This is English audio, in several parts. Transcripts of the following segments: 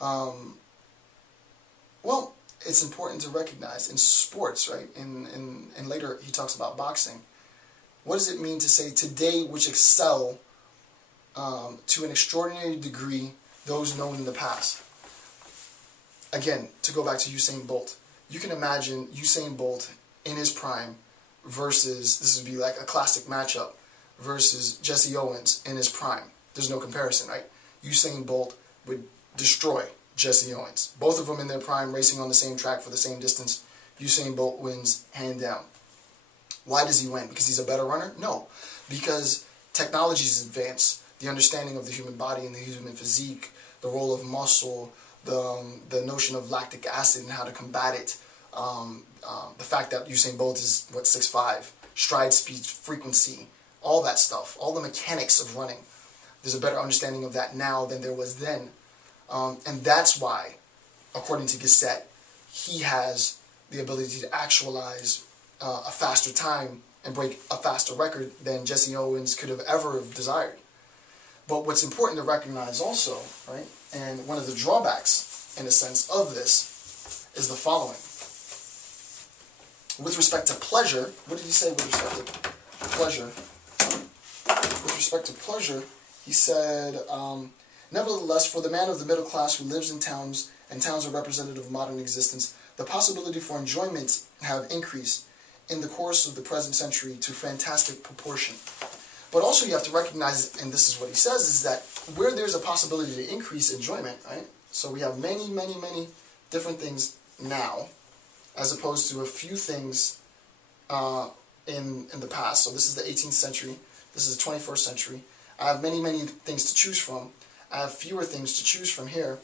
Well, it's important to recognize in sports, right? And later he talks about boxing. What does it mean to say today which excel to an extraordinary degree those known in the past? Again, to go back to Usain Bolt. You can imagine Usain Bolt in his prime versus, this would be like a classic matchup, versus Jesse Owens in his prime. There's no comparison, right? Usain Bolt would destroy Jesse Owens. Both of them in their prime, racing on the same track for the same distance. Usain Bolt wins hand down. Why does he win? Because he's a better runner? No. Because technology's advanced. The understanding of the human body and the human physique, the role of muscle, the notion of lactic acid and how to combat it, the fact that Usain Bolt is, what, 6'5", stride speed, frequency, all that stuff, all the mechanics of running. There's a better understanding of that now than there was then. And that's why, according to Gasset, he has the ability to actualize a faster time and break a faster record than Jesse Owens could have ever desired. But what's important to recognize also, right, and one of the drawbacks, in a sense, of this is the following. With respect to pleasure, what did he say with respect to pleasure? With respect to pleasure, he said, nevertheless, for the man of the middle class who lives in towns, and towns are representative of modern existence, the possibility for enjoyment have increased in the course of the present century to fantastic proportion. But also you have to recognize, and this is what he says, is that where there's a possibility to increase enjoyment, right? So we have many, many, many different things now, as opposed to a few things in the past. So this is the 18th century, this is the 21st century. I have many, many things to choose from. I have fewer things to choose from here.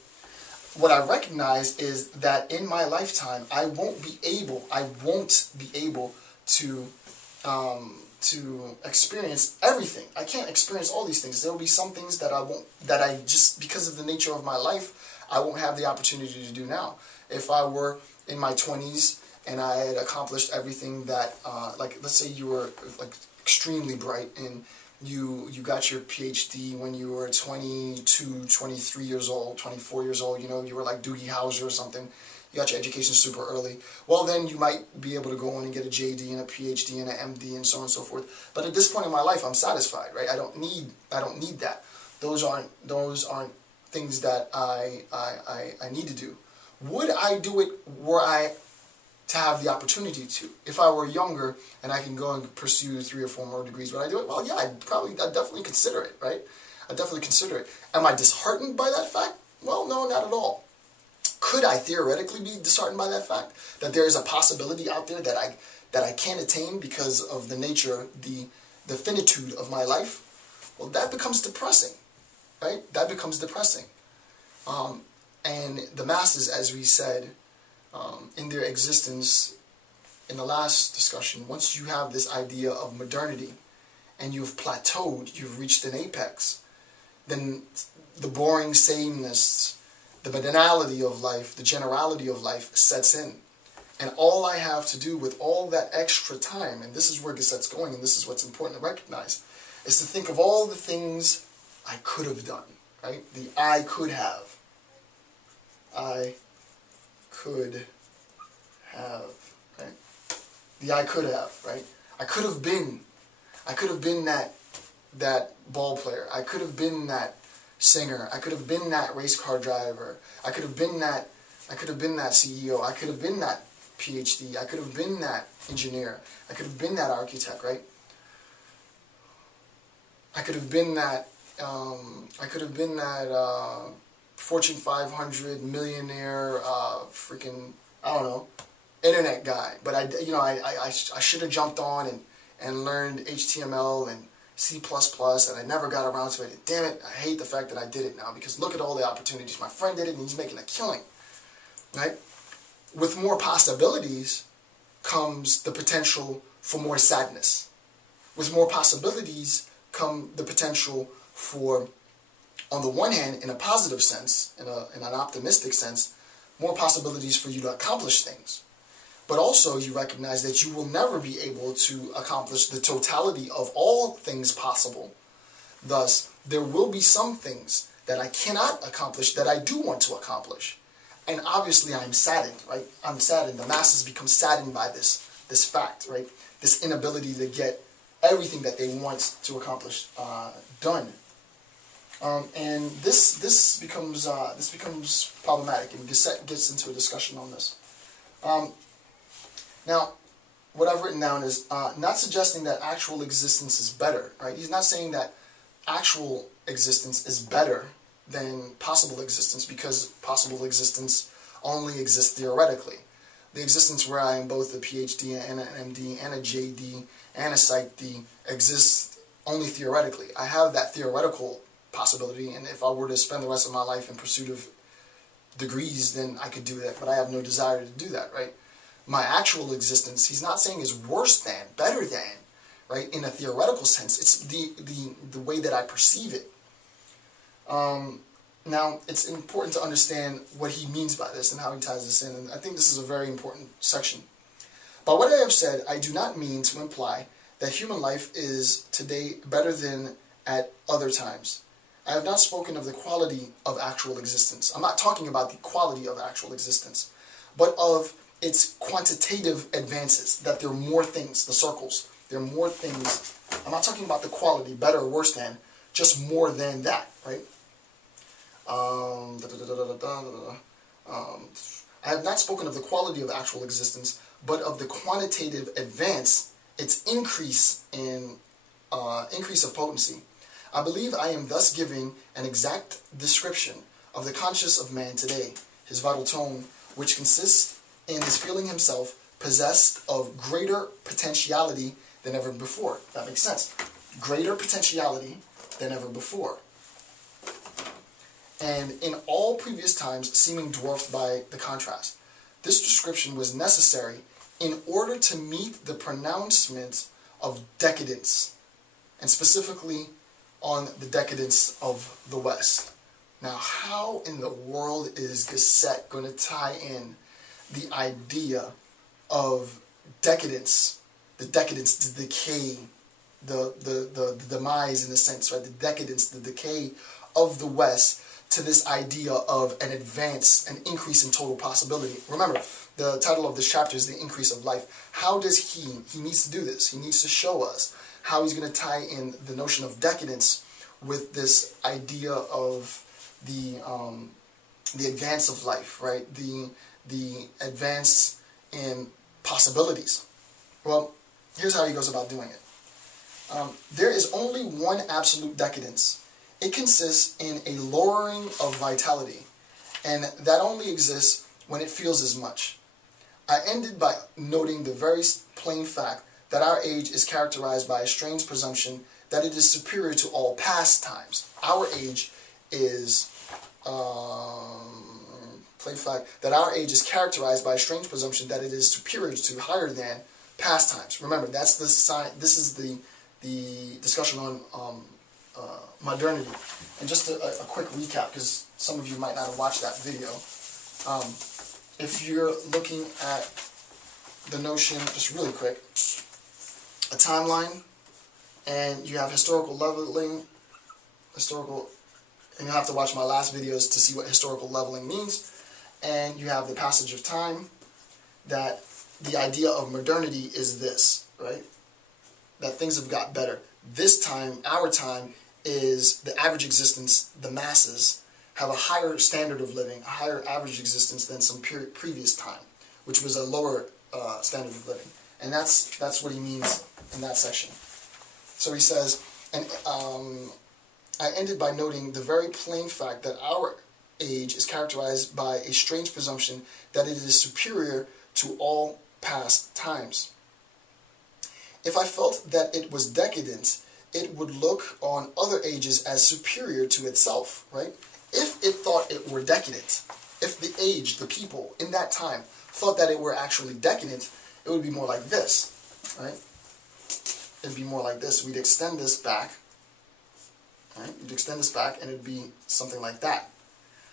What I recognize is that in my lifetime, I won't be able to experience everything. I can't experience all these things. There will be some things that I just, because of the nature of my life, I won't have the opportunity to do now. If I were in my 20s and I had accomplished everything that, like, let's say you were like extremely bright and you got your PhD when you were 22, 23 years old, 24 years old, you know, you were like Doogie Howser or something. You got your education super early. Well, then you might be able to go on and get a JD and a PhD and an MD and so on and so forth. But at this point in my life, I'm satisfied, right? I don't need that. Those aren't things that I need to do. Would I do it were I to have the opportunity to? If I were younger and I can go and pursue 3 or 4 more degrees, would I do it? Well, yeah, I'd definitely consider it, right? I'd definitely consider it. Am I disheartened by that fact? Well, no, not at all. Could I theoretically be disheartened by that fact? That there is a possibility out there that I can't attain because of the nature, the finitude of my life? Well, that becomes depressing, right? That becomes depressing. And the masses, as we said, in their existence, in the last discussion, once you have this idea of modernity and you've plateaued, you've reached an apex, then the boring sameness, the banality of life, the generality of life sets in. And all I have to do with all that extra time, and this is where Gasset's going, and this is what's important to recognize, is to think of all the things I could have done, right? The I could have. I could have, right? The I could have, right? I could have been that ball player. I could have been that singer. I could have been that race car driver. I could have been that CEO. I could have been that PhD. I could have been that engineer. I could have been that architect, right? I could have been that Fortune 500 millionaire, freaking, I don't know, internet guy. But I should have jumped on and learned HTML and C++, and I never got around to it. And damn it, I hate the fact that I did it now, because look at all the opportunities. My friend did it and he's making a killing, right? With more possibilities comes the potential for more sadness. With more possibilities come the potential for, on the one hand, in a positive sense, in an optimistic sense, more possibilities for you to accomplish things. But also you recognize that you will never be able to accomplish the totality of all things possible. Thus, there will be some things that I cannot accomplish that I do want to accomplish. And obviously I'm saddened, right? I'm saddened. The masses become saddened by this fact, right? This inability to get everything that they want to accomplish done. And this becomes problematic, and Gasset gets into a discussion on this. Now, what I've written down is not suggesting that actual existence is better, right? He's not saying that actual existence is better than possible existence, because possible existence only exists theoretically. The existence where I am both a PhD and an MD and a JD and a Psych D exists only theoretically. I have that theoretical possibility, and if I were to spend the rest of my life in pursuit of degrees, then I could do that, but I have no desire to do that, right? My actual existence, he's not saying is worse than, better than, right? In a theoretical sense, it's the way that I perceive it. Now, it's important to understand what he means by this and how he ties this in, and I think this is a very important section. By what I have said, I do not mean to imply that human life is today better than at other times. I have not spoken of the quality of actual existence. I'm not talking about the quality of actual existence, but of its quantitative advances, that there are more things, the circles, there are more things. I'm not talking about the quality, better or worse than, just more than that, right? I have not spoken of the quality of actual existence, but of the quantitative advance, its increase of potency. I believe I am thus giving an exact description of the conscience of man today, his vital tone, which consists in his feeling himself possessed of greater potentiality than ever before. That makes sense. Greater potentiality than ever before. And in all previous times seeming dwarfed by the contrast. This description was necessary in order to meet the pronouncement of decadence, and specifically on the decadence of the West. Now, how in the world is Gasset going to tie in the idea of decadence, the decay, the demise in a sense, right? The decadence, the decay of the West, to this idea of an advance, an increase in total possibility. Remember, the title of this chapter is The Increase of Life. How does he needs to do this. He needs to show us how he's going to tie in the notion of decadence with this idea of the advance of life, right? The advance in possibilities. Well, here's how he goes about doing it. There is only one absolute decadence. It consists in a lowering of vitality, and that only exists when it feels as much. I ended by noting the very plain fact that our age is characterized by a strange presumption that it is superior to all past times. Our age is plain fact that our age is characterized by a strange presumption that it is superior to, higher than past times. Remember, that's the sign. This is the discussion on modernity. And just a quick recap, because some of you might not have watched that video. If you're looking at the notion, just really quick, a timeline, and you have historical leveling, and you'll have to watch my last videos to see what historical leveling means, and you have the passage of time, that the idea of modernity is this, right? That things have got better. This time, our time, is the average existence, the masses, have a higher standard of living, a higher average existence than some previous time, which was a lower standard of living. And that's what he means in that section. So he says, and I ended by noting the very plain fact that our age is characterized by a strange presumption that it is superior to all past times. If I felt that it was decadent, it would look on other ages as superior to itself, right? If it thought it were decadent, if the age, the people in that time thought that it were actually decadent, it would be more like this, right? It'd be more like this. We'd extend this back, right? You'd extend this back, and it'd be something like that.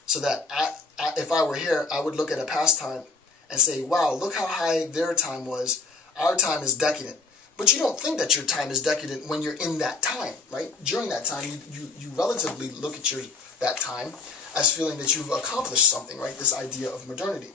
So that if I were here, I would look at a past time and say, wow, look how high their time was. Our time is decadent. But you don't think that your time is decadent when you're in that time, right? During that time, you relatively look at your that time as feeling that you've accomplished something, right? This idea of modernity.